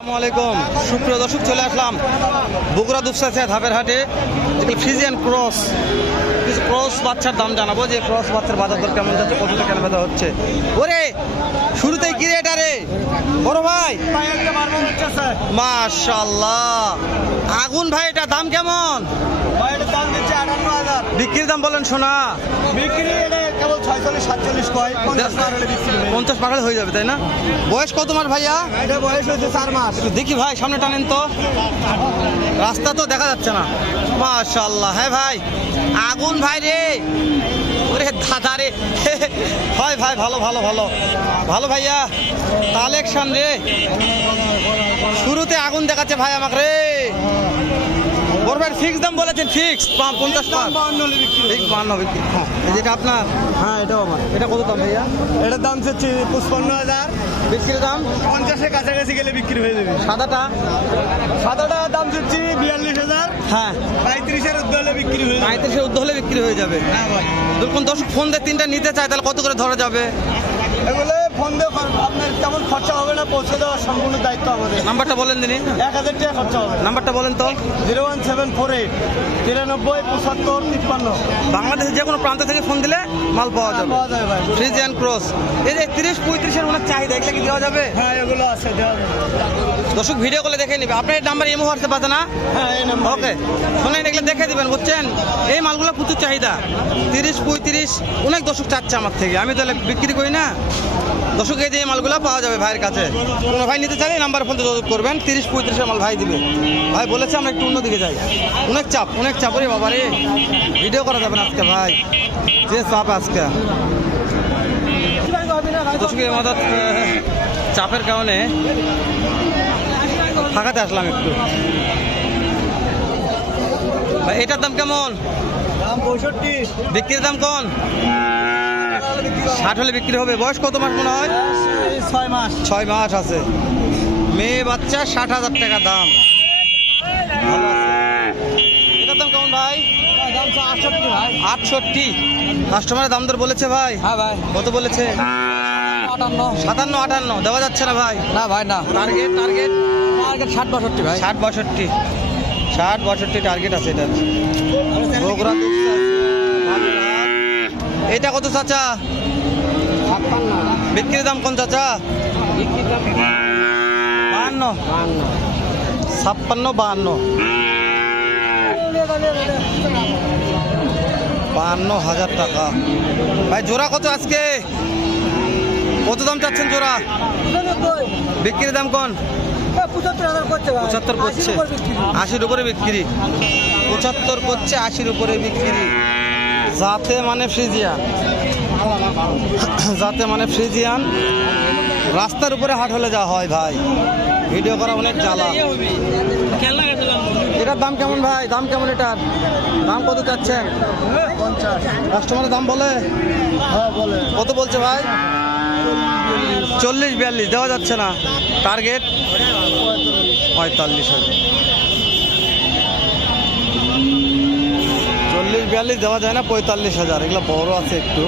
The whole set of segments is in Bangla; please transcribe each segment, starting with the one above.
আসসালামু আলাইকুম। সুপ্রিয় দর্শক, চলে আসলাম বগুড়া দুপসাছে ধাপের হাটে। ফ্রিজিয়ান ক্রস, কিছু ক্রস বাচ্চার দাম জানাব। যে ক্রস বাচ্চার বাজার দর কেমন যাচ্ছে, কত কেন হচ্ছে? ওরে শুরুতেই কি রেট আরে বড় ভাই। মাশাল্লাহ আগুন ভাই এটা দাম কেমন? বিক্রির দাম বলেন শোনা পঞ্চাশ পাখালে হয়ে যাবে তাই না? বয়স কত মাস ভাইয়া? একটু দেখি ভাই সামনে টানেন তো। রাস্তা তো দেখা যাচ্ছে না। মাশাল্লাহ হ্যাঁ ভাই। আগুন ভাই রে। ওরে দাদা রে। হয় ভাই ভালো ভালো ভালো। ভালো ভাইয়া কালেকশন রে। শুরুতে আগুন দেখাচ্ছে ভাই আমাকে রে। ফিক্স দাম বলেছেন ফিক্স পঞ্চাশ পাঁচ ফিক্স বান্ন বিক্রি যেটা আপনার হ্যাঁ এটাও আমার। এটা কত দাম ভাইয়া? এটার দাম হচ্ছে পঁচপান্ন হাজার। বিক্রির দাম? পঞ্চাশের কাছাকাছি গেলে বিক্রি হয়ে যাবে। সাদাটা? সাদাটা দাম হচ্ছে বিয়াল্লিশ হাজার। হ্যাঁ। পঁয়ত্রিশের বিক্রি হয়ে উদ্ধ হলে বিক্রি হয়ে যাবে। হ্যাঁ ভাই। দেখুন দর্শক ফোন দিয়ে তিনটা নিতে চায় তাহলে কত করে ধরা যাবে? এগুলো ফোন দিয়ে আপনার কেমন খরচা হবে না পৌঁছে দেওয়ার সম্পূর্ণ দায়িত্ব আমাদের। নাম্বারটা বলেন দিনি। এক হাজার টাকা খরচা হবে। নাম্বারটা বলেন তো। Zero one seven four eight তিরানব্বই পঁচাত্তর তিপ্পান্ন। বাংলাদেশের যে কোনো প্রান্ত থেকে ফোন দিলে মাল পাওয়া যাবে। পাওয়া যাবে ভাই। ফ্রিজ অ্যান্ড ক্রস এই যে তিরিশ পঁয়ত্রিশের ওনার চাহিদা এগুলো কি দেওয়া যাবে? হ্যাঁ এগুলো আছে দেওয়া যাবে। দর্শক ভিডিও করে দেখে নিবে। আপনার নাম্বার এমও হোয়াটসঅ্যাপ আছে না হ্যাঁ এই নাম্বার ওকে শোনেন এগুলো দেখে দিবেন বুঝছেন? এই মালগুলো প্রচুর চাহিদা। তিরিশ পঁয়ত্রিশ অনেক দর্শক চাচ্ছে আমার থেকে। আমি তাহলে বিক্রি করি না? এই যে মালগুলো পাওয়া যাবে ভাইয়ের কাছে। কোনো ভাই নিতে চাইলে নাম্বার ফোন যোগাযোগ করবেন। তিরিশ পঁয়ত্রিশের মাল ভাই দিবে। ভাই বলেছে আমরা একটু অন্যদিকে যাই। অনেক চাপ অনেক চাপ। রে বাবা রে। ভিডিও করা যাবে না আজকে ভাই। যে চাপ আজকে। দর্শকের মদত চাপের কারণে ফাঁকাতে আসলাম একটু। ভাই, এটার দাম কেমন? দাম পঁয়ষট্টি। বিক্রির দাম কোন? ষাট হলে বিক্রি হবে। বয়স কত মাস মনে হয়? ছয় মাস। ছয় মাস আছে। মেয়ে বাচ্চা ষাট হাজার টাকা দাম। এটার দাম কেমন ভাই? দাম আটষট্টি। কাস্টমারের দাম দর বলেছে ভাই? হ্যাঁ ভাই। কত বলেছে? সাতান্ন। আটান্ন। দেওয়া যাচ্ছে না ভাই? না ভাই না। টার্গেট টার্গেট মার্কেট ষাট বাষট্টি ভাই। ষাট বাষট্টি। ষাট বাষট্টি টার্গেট আছে এটা বগুড়া দুপচা আছে, বাবুরহাট। এটা কত চাচা? বিক্রির দাম কোন চাচা? বাহান্ন। ছাপ্পান্ন বাহান্ন। বাহান্ন হাজার টাকা। ভাই জোড়া কত আজকে? কত দাম চাচ্ছেন জোড়া? বিক্রির দাম কোন? পঁচাত্তর করছে। আশির উপরে বিক্রি। পঁচাত্তর করছে আশির উপরে বিক্রি। যাতে মানে ফ্রিজিয়ান। যাতে মানে ফ্রিজিয়ান। রাস্তার উপরে হাট হলে যা হয় ভাই। ভিডিও করা অনেক জ্বালা। এটার দাম কেমন ভাই? দাম কেমন এটার? দাম কত চাচ্ছেন? কাস্টমারের দাম বলে? কত বলছে ভাই? চল্লিশ বিয়াল্লিশ, দেওয়া যাচ্ছে না। টার্গেট পঁয়তাল্লিশ হাজার। বিয়াল্লিশ দেওয়া যায় না পঁয়তাল্লিশ হাজার। এগুলো বড় আছে একটু।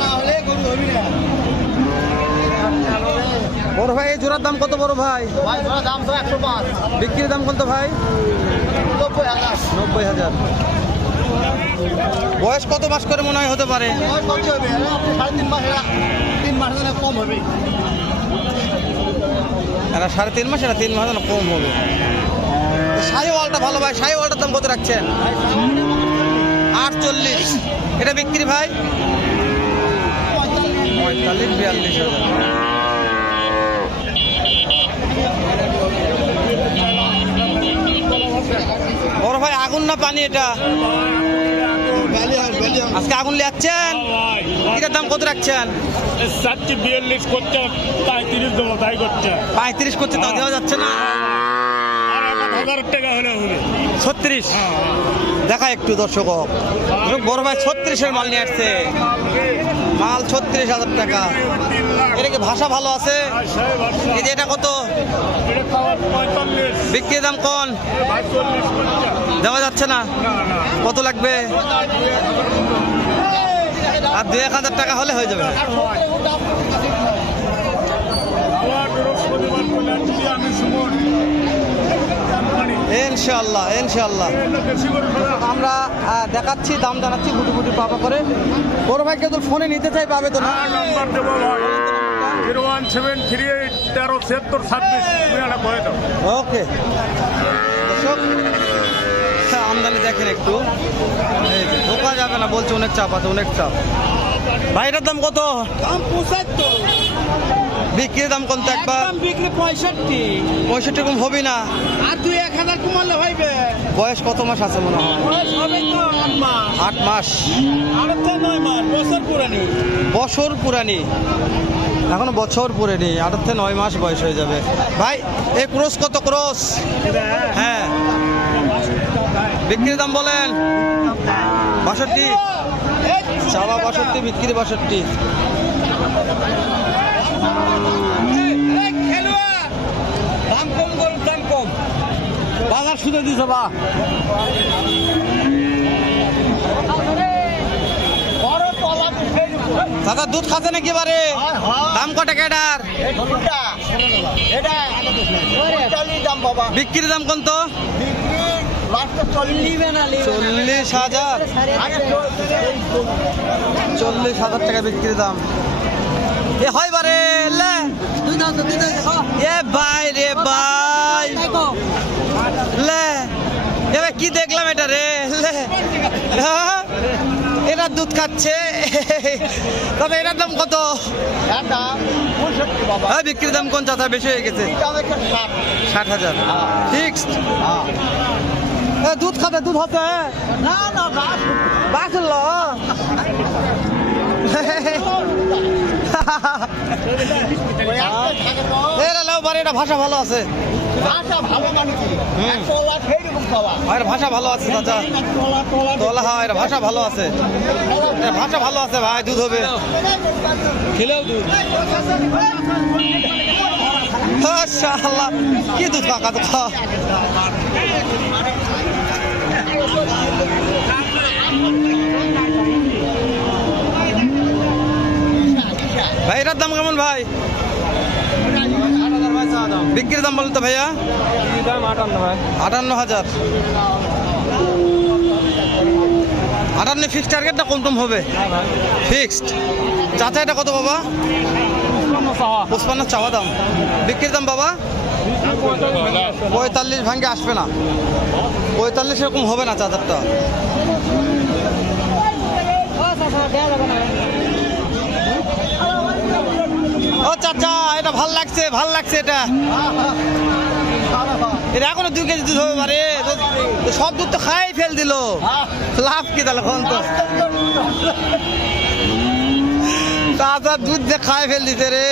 না হলে গরু হবি না বড় ভাই এই জোড়ার দাম কত বড় ভাই? ভাই দাম একশো পাঁচ। বিক্রির দাম কত ভাই? নব্বই হাজার। নব্বই হাজার। বয়স কত মাস করে মনে হয় হতে পারে? সাড়ে তিন মাস এরা তিন মাস ধরে কম হবে। সাড়ে তিন মাস এরা তিন মাস না কম হবে। সাই ওয়ালটা ভালো ভাই সাই ওয়ালটার দাম কত রাখছেন? আটচল্লিশ। এটা বিক্রি ভাই? পঁয়তাল্লিশ বিয়াল্লিশ হাজার। বড় ভাই আগুন না পানি এটা? আজকে আগুন লিয়াচ্ছেন এটার দাম কত রাখছেন? চারটি বিয়াল্লিশ করতে পঁয়ত্রিশ দেবো তাই করতে পঁয়ত্রিশ করছে তা দেওয়া যাচ্ছে না। হাজার টাকা হলে হবে। ছত্রিশ? দেখা একটু দর্শক। বড় ভাই ছত্রিশের মাল নিয়ে আসছে। মাল ছত্রিশ হাজার টাকা। এটা কি ভাষা ভালো আছে? এই যে এটা কত? বিক্রির দাম কোন? দেওয়া যাচ্ছে না? কত লাগবে? আর দুই এক হাজার টাকা হলে হয়ে যাবে। করে ইনশাল্লাহ ইনশাল্লাহ। আমরা দেখাচ্ছি দাম জানাচ্ছি গুটি গুটি পাবা করে। বড় ভাই কেউ ফোনে নিতে চাই পাবে তো না। হ্যাঁ, নাম্বার দেবো ভাই। Zero one seven three eight তেরো ছিয়াত্তর ছাব্বিশ। ওকে। দর্শক হ্যাঁ, আমদানি দেখেন একটু। ঢোকা যাবে না বলছে অনেক চাপ আছে অনেক চাপ। ভাই এটার দাম কত? দাম পঁচাত্তর। বিক্রির দাম কত একবার? বিক্রি পঁয়ষট্টি। পঁয়ষট্টি কম হবি না? আর দুই এক হাজার কমালে হইবে। বয়স কত মাস আছে মনে হয়? বয়স হবে তো আট মাস। আট মাস। তো নয় মাস বছর পুরানি। বছর পুরানি। এখনও বছর পুরানি আট থেকে নয় মাস বয়স হয়ে যাবে। ভাই এই ক্রোস কত ক্রোস? হ্যাঁ। বিক্রির দাম বলেন। বাষট্টি। চাওয়া বাষট্টি বিক্রি বাষট্টি দাম কম দাম কম বাজার বা দাদা দুধ খাচ্ছে নাকি এবারে দাম কত বাবা বিক্রির দাম কত চল্লিশ হাজার। চল্লিশ হাজার টাকা বিক্রির দাম। এ হয় বারে লে। এ ভাই রে ভাই। লে। এবার কি দেখলাম এটা রে? লে। হ্যাঁ? এটা দুধ খাচ্ছে। তবে এটার দাম কত? হ্যাঁ বিক্রির দাম কোন চাচা বেশি হয়ে গেছে? ষাট। ষাট হাজার। ফিক্সড দুধ খাতে দুধ হতে। না না এটা ভাষা ভালো আছে। ভাষা ভালো মানে পাওয়া আর ভাষা ভালো আছে চাচা। তলা হ্যাঁ ভাষা ভালো আছে। ভাষা ভালো আছে ভাই দুধ হবে। খেলেও দুধ। কি দুধ কাকা তো খা ভাই, এটার দাম কেমন ভাই? বিক্রির দাম বলতো ভাইয়া। আটান্ন হাজার। আটান্ন ফিক্সড টার্গেটটা কম টম হবে? ফিক্সড চাচা, এটা কত বাবা? পঁচপান্ন চাওয়া দাম। বিক্রির দাম বাবা? পঁয়তাল্লিশ ভাঙ্গে আসবে না। পঁয়তাল্লিশ এরকম হবে না চাদরটা চাচা এটা ভালো লাগছে ভালো লাগছে এটা। এটা এখনও দুই কেজি দুধ হবে পারে সব দুধ তো খাই ফেল দিল। লাভ কি তাহলে এখন তো চাচা দুধ দিয়ে খাই ফেল দিতে রে।